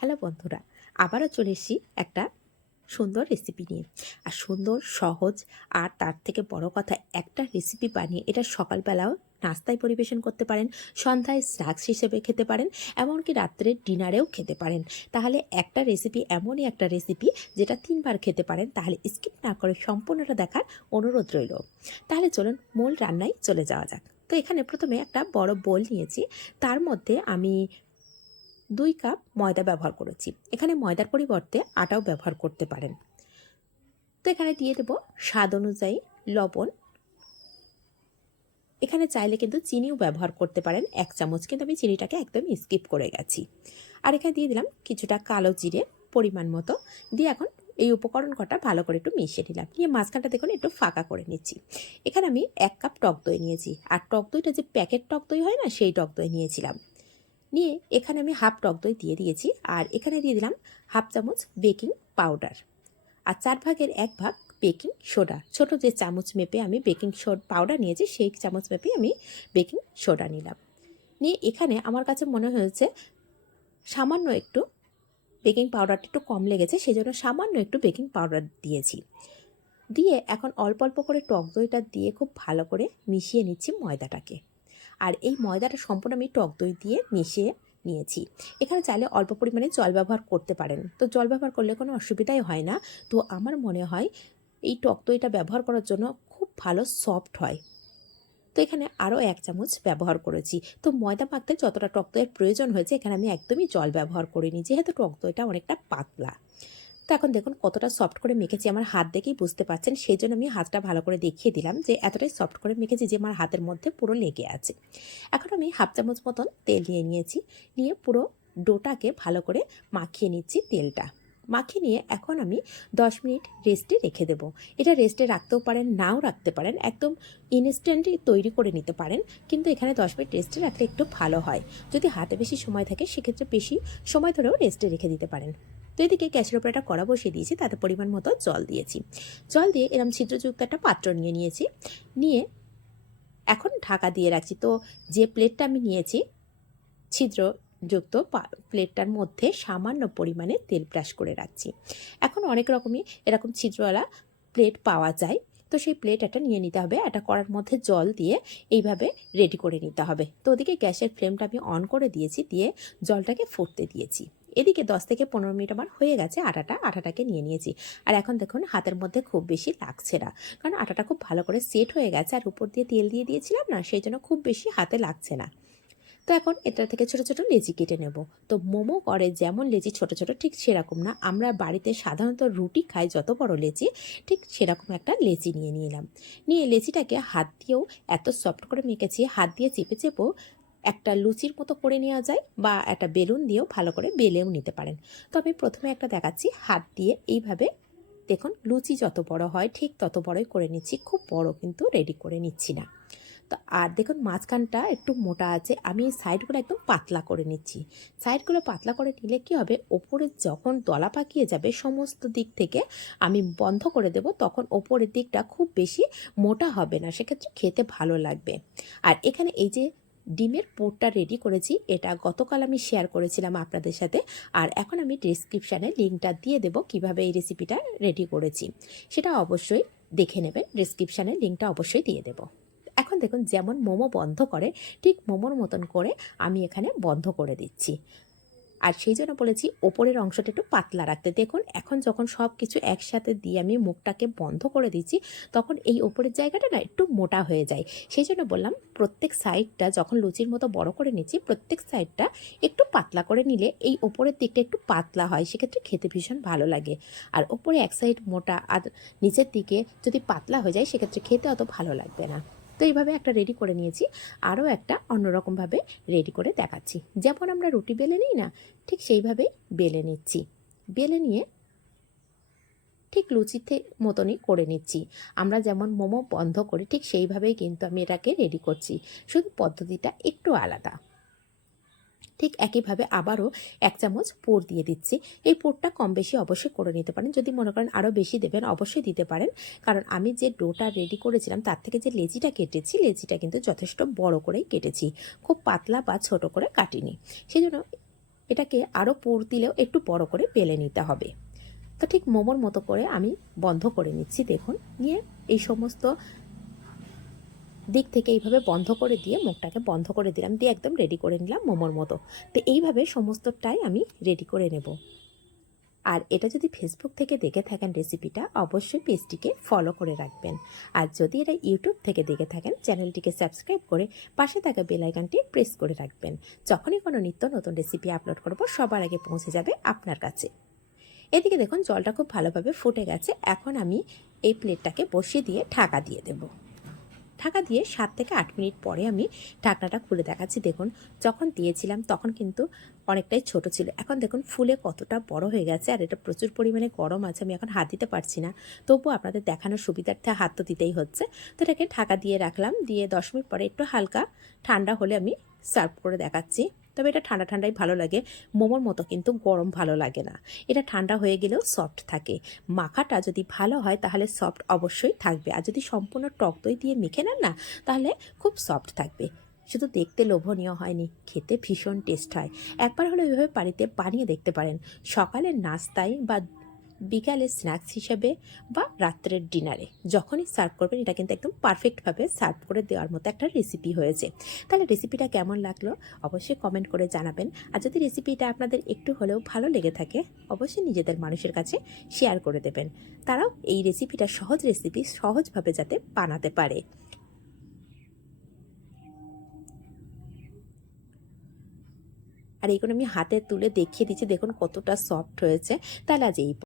Hello বন্ধুরা, আবারও চলে এসেছি একটা সুন্দর রেসিপি নিয়ে। আর সুন্দর, সহজ আর তার থেকে বড় কথা, একটা রেসিপি বানিয়ে এটা সকালবেলাও নাস্তায় পরিবেশন করতে পারেন, সন্ধ্যায় স্ন্যাক্স হিসেবে খেতে পারেন, এমনকি রাত্রে ডিনারেও খেতে পারেন। তাহলে একটা রেসিপি এমনই একটা রেসিপি যেটা তিনবার খেতে পারেন, তাহলে স্কিপ না করে সম্পূর্ণটা দেখার অনুরোধ রইল। তাহলে চলুন মূল রান্নায় চলে যাওয়া যাক। তো এখানে প্রথমে একটা বড় বোল নিয়েছি, তার মধ্যে আমি দুই কাপ ময়দা ব্যবহার করেছি। এখানে ময়দার পরিবর্তে আটাও ব্যবহার করতে পারেন। তো এখানে দিয়ে দেব স্বাদ অনুযায়ী লবণ। এখানে চাইলে কিন্তু চিনিও ব্যবহার করতে পারেন, এক চামচ কিন্তু আমি চিনিটাকে একদম স্কিপ করে গেছি। আর এখানে দিয়ে দিলাম কিছুটা কালো জিরে পরিমাণ মতো। দিয়ে এখন এই উপকরণ কটা ভালো করে একটু মিশিয়ে নিলাম। নিয়ে মাঝখানটা দেখুন একটু ফাঁকা করে নিচ্ছি। এখানে আমি এক কাপ টক দই নিয়েছি। আর টক দইটা যে প্যাকেট টক দই হয় না, সেই টক দই নিয়েছিলাম। নিয়ে এখানে আমি হাফ টক দই দিয়ে দিয়েছি আর এখানে দিয়ে দিলাম হাফ চামচ বেকিং পাউডার আর চার ভাগের এক ভাগ বেকিং সোডা ছোট যে চামচ মেপে আমি বেকিং পাউডার নিয়েছি, সেই চামচ মেপে আমি বেকিং সোডা নিলাম। নিয়ে এখানে আমার কাছে মনে হয়েছে সামান্য একটু বেকিং পাউডারটা একটু কম লেগেছে সেই জন্য সামান্য একটু বেকিং পাউডার দিয়েছি। দিয়ে এখন অল্প অল্প করে টক দইটা দিয়ে খুব ভালো করে মিশিয়ে নিচ্ছি ময়দাটাকে। আর এই ময়দাটা সম্পূর্ণ আমি টক দই দিয়ে মিশিয়ে নিয়েছি। এখানে চাইলে অল্প পরিমাণে জল ব্যবহার করতে পারেন। তো জল ব্যবহার করলে কোনো অসুবিধাই হয় না। তো আমার মনে হয় এই টক দইটা ব্যবহার করার জন্য খুব ভালো সফট হয়। তো এখানে আরও এক চামচ ব্যবহার করেছি। তো ময়দা মাখতে যতটা টক দইয়ের প্রয়োজন হয়েছে, এখানে আমি একদমই জল ব্যবহার করিনি, যেহেতু টক দইটা অনেকটা পাতলা। তো এখন দেখুন কতটা সফট করে মেখেছি, আমার হাত দেখেই বুঝতে পারছেন। সেই জন্য আমি হাতটা ভালো করে দেখিয়ে দিলাম যে এতটাই সফট করে মেখেছি যে আমার হাতের মধ্যে পুরো লেগে আছে। এখন আমি হাফ চামচ মতন তেল নিয়ে নিয়েছি, নিয়ে পুরো ডোটাকে ভালো করে মাখিয়ে নিচ্ছি তেলটা। মাখিয়ে নিয়ে এখন আমি দশ মিনিট রেস্টে রেখে দেবো। এটা রেস্টে রাখতেও পারেন, নাও রাখতে পারেন, একদম ইনস্ট্যান্টই তৈরি করে নিতে পারেন। কিন্তু এখানে দশ মিনিট রেস্টে রাখলে একটু ভালো হয়। যদি হাতে বেশি সময় থাকে, সেক্ষেত্রে বেশি সময় ধরেও রেস্টে রেখে দিতে পারেন। তো এদিকে গ্যাসের উপরে একটা কড়া বসিয়ে দিয়েছি, তাতে পরিমাণ মতো জল দিয়েছি। জল দিয়ে এরম ছিদ্রযুক্ত একটা পাত্র নিয়ে নিয়েছি। নিয়ে এখন ঢাকা দিয়ে রাখছি। তো যে প্লেটটা আমি নিয়েছি, ছিদ্রযুক্ত প্লেটটার মধ্যে সামান্য পরিমাণে তেল ব্রাশ করে রাখছি। এখন অনেক রকমই এরকম ছিদ্রওয়ালা প্লেট পাওয়া যায়। তো সেই প্লেট একটা নিয়ে নিতে হবে। একটা কড়ার মধ্যে জল দিয়ে এইভাবে রেডি করে নিতে হবে। তো ওদিকে গ্যাসের ফ্লেমটা আমি অন করে দিয়েছি, দিয়ে জলটাকে ফুটতে দিয়েছি। এদিকে দশ থেকে পনেরো মিনিট আমার হয়ে গেছে আটাটা, আটাটাকে নিয়ে নিয়েছি। আর এখন দেখুন হাতের মধ্যে খুব বেশি লাগছে না। কারণ আটাটা খুব ভালো করে সেট হয়ে গেছে আর উপর দিয়ে তেল দিয়ে দিয়েছিলাম না, সেই জন্য খুব বেশি হাতে লাগছে না। তো এখন এটা থেকে ছোট ছোট লেচি কেটে নেব। তো মোমো করে যেমন লেচি ছোট ছোট, ঠিক সেরকম না। আমরা বাড়িতে সাধারণত রুটি খাই যত বড় লেচি, ঠিক সেরকম একটা লেচি নিয়ে নিলাম। নিয়ে লেচিটাকে হাত দিয়েও এত সফট করে মেখেছি, হাত দিয়ে চেপে চেপেও একটা লুচির মতো করে নেওয়া যায় বা একটা বেলুন দিয়েও ভালো করে বেলেও নিতে পারেন। তো আমি প্রথমে একটা দেখাচ্ছি, হাত দিয়ে এইভাবে। দেখুন, লুচি যত বড় হয়, ঠিক তত বড়ই করে নিচ্ছি, খুব বড় কিন্তু রেডি করে নিচ্ছি না। তো আর দেখুন, মাঝখানটা একটু মোটা আছে, আমি সাইডগুলো একদম পাতলা করে নিচ্ছি। সাইডগুলো পাতলা করে নিলে কি হবে, ওপরে যখন দলা পাকিয়ে যাবে সমস্ত দিক থেকে, আমি বন্ধ করে দেব, তখন ওপরের দিকটা খুব বেশি মোটা হবে না, সেক্ষেত্রে খেতে ভালো লাগবে। আর এখানে এই যে ডিমের পোরটা রেডি করেছি। এটা গতকাল আমি শেয়ার করেছিলাম আপনাদের সাথে। আর এখন আমি ডিসক্রিপশানে লিঙ্কটা দিয়ে দেব কীভাবে এই রেসিপিটা রেডি করেছি। সেটা অবশ্যই দেখে নেবেন। ডিসক্রিপশানে লিঙ্কটা অবশ্যই দিয়ে দেব। এখন দেখুন, যেমন মোমো বন্ধ করে, ঠিক মোমোর মতন করে আমি এখানে বন্ধ করে দিচ্ছি। আর সেই জন্য বলেছি ওপরের অংশটা একটু পাতলা রাখতে। দেখুন, এখন যখন সব কিছু একসাথে দিয়ে আমি মুখটাকে বন্ধ করে দিচ্ছি, তখন এই ওপরের জায়গাটা না একটু মোটা হয়ে যায়। সেই জন্য বললাম প্রত্যেক সাইডটা যখন লুচির মতো বড় করে নিচ্ছি, প্রত্যেক সাইডটা একটু পাতলা করে নিলে এই ওপরের দিকটা একটু পাতলা হয়। সেক্ষেত্রে খেতে ভীষণ ভালো লাগে। আর ওপরে এক সাইড মোটা, আর নিচের দিকে যদি পাতলা হয়ে যায়, সেক্ষেত্রে খেতে অত ভালো লাগবে না। তো এইভাবে একটা রেডি করে নিয়েছি। আরও একটা অন্যরকমভাবে রেডি করে দেখাচ্ছি। যেমন আমরা রুটি বেলে নিই না, ঠিক সেইভাবেই বেলে নিচ্ছি। বেলে নিয়ে ঠিক লুচিতে মতনই করে নিচ্ছি। আমরা যেমন মোমো বন্ধ করি, ঠিক সেইভাবেই কিন্তু আমি এটাকে রেডি করছি। শুধু পদ্ধতিটা একটু আলাদা। ঠিক একইভাবে আবারও এক চামচ পোর দিয়ে দিচ্ছি। এই পোরটা কম বেশি অবশ্যই করে নিতে পারেন। যদি মনে করেন আরও বেশি দেবেন, অবশ্যই দিতে পারেন। কারণ আমি যে ডোটা রেডি করেছিলাম, তার থেকে যে লেজিটা কেটেছি লেজিটা কিন্তু যথেষ্ট বড় করেই কেটেছি। খুব পাতলা বা ছোট করে কাটিনি। সেই জন্য এটাকে আরও পুর দিলেও একটু বড় করে পেলে নিতে হবে। তো ঠিক মোমোর মতো করে আমি বন্ধ করে নিচ্ছি, দেখুন। নিয়ে এই সমস্ত দিক থেকে এইভাবে বন্ধ করে দিয়ে মুখটাকে বন্ধ করে দিলাম, দিয়ে একদম রেডি করে নিলাম মোমোর মতো। তো এইভাবে সমস্তটাই আমি রেডি করে নেব। আর এটা যদি ফেসবুক থেকে দেখে থাকেন রেসিপিটা অবশ্যই পেজটিকে ফলো করে রাখবেন। আর যদি এটা ইউটিউব থেকে দেখে থাকেন চ্যানেলটিকে সাবস্ক্রাইব করে পাশে থাকা বেল আইকনটি প্রেস করে রাখবেন। যখনই কোনো নিত্য নতুন রেসিপি আপলোড করব, সবার আগে পৌঁছে যাবে আপনার কাছে। এদিকে দেখুন, জলটা খুব ভালোভাবে ফুটে গেছে। এখন আমি এই প্লেটটাকে বসিয়ে দিয়ে ঢাকা দিয়ে দেবো। ঢাকা দিয়ে সাত থেকে আট মিনিট পরে আমি ঢাকনাটা খুলে দেখাচ্ছি। দেখুন, যখন দিয়েছিলাম তখন কিন্তু অনেকটাই ছোট ছিল। এখন দেখুন, ফুলে কতটা বড় হয়ে গেছে আর এটা প্রচুর পরিমাণে গরম আছে, আমি এখন হাত দিতে পারছি না। তবুও আপনাদের দেখানোর সুবিধার্থে হাত তো দিতেই হচ্ছে। তো এটাকে ঢাকা দিয়ে রাখলাম, দিয়ে দশ মিনিট পরে একটু হালকা ঠান্ডা হলে আমি সার্ভ করে দেখাচ্ছি। তবে এটা ঠান্ডা ঠান্ডাই ভালো লাগে। মোমোর মতো কিন্তু গরম ভালো লাগে না। এটা ঠান্ডা হয়ে গেলেও সফট থাকে। মাখাটা যদি ভালো হয় তাহলে সফট অবশ্যই থাকবে। আর যদি সম্পূর্ণ টক দই দিয়ে মেখে নেন না, তাহলে খুব সফট থাকবে। শুধু দেখতে লোভনীয় হয়নি, খেতে ভীষণ টেস্ট হয়। একবার হলে এভাবে বাড়িতে বানিয়ে দেখতে পারেন। সকালের নাস্তায় বা বিকালে স্ন্যাক্স হিসেবে বা রাত্রের ডিনারে। যখনই সার্ভ করবেন, এটা কিন্তু একদম পারফেক্টভাবে সার্ভ করে দেওয়ার মতো একটা রেসিপি হয়েছে। তাহলে রেসিপিটা কেমন লাগল? অবশ্যই কমেন্ট করে জানাবেন। আর যদি রেসিপিটা আপনাদের একটু হলেও ভালো লেগে থাকে, অবশ্যই নিজেদের মানুষের কাছে শেয়ার করে দেবেন। তারাও এই রেসিপিটা সহজ রেসিপি সহজভাবে যাতে বানাতে পারে। আর এইগুলো আমি হাতে তুলে দেখিয়ে দিচ্ছি। দেখুন কতটা সফট হয়েছে। তাহলে আজ এই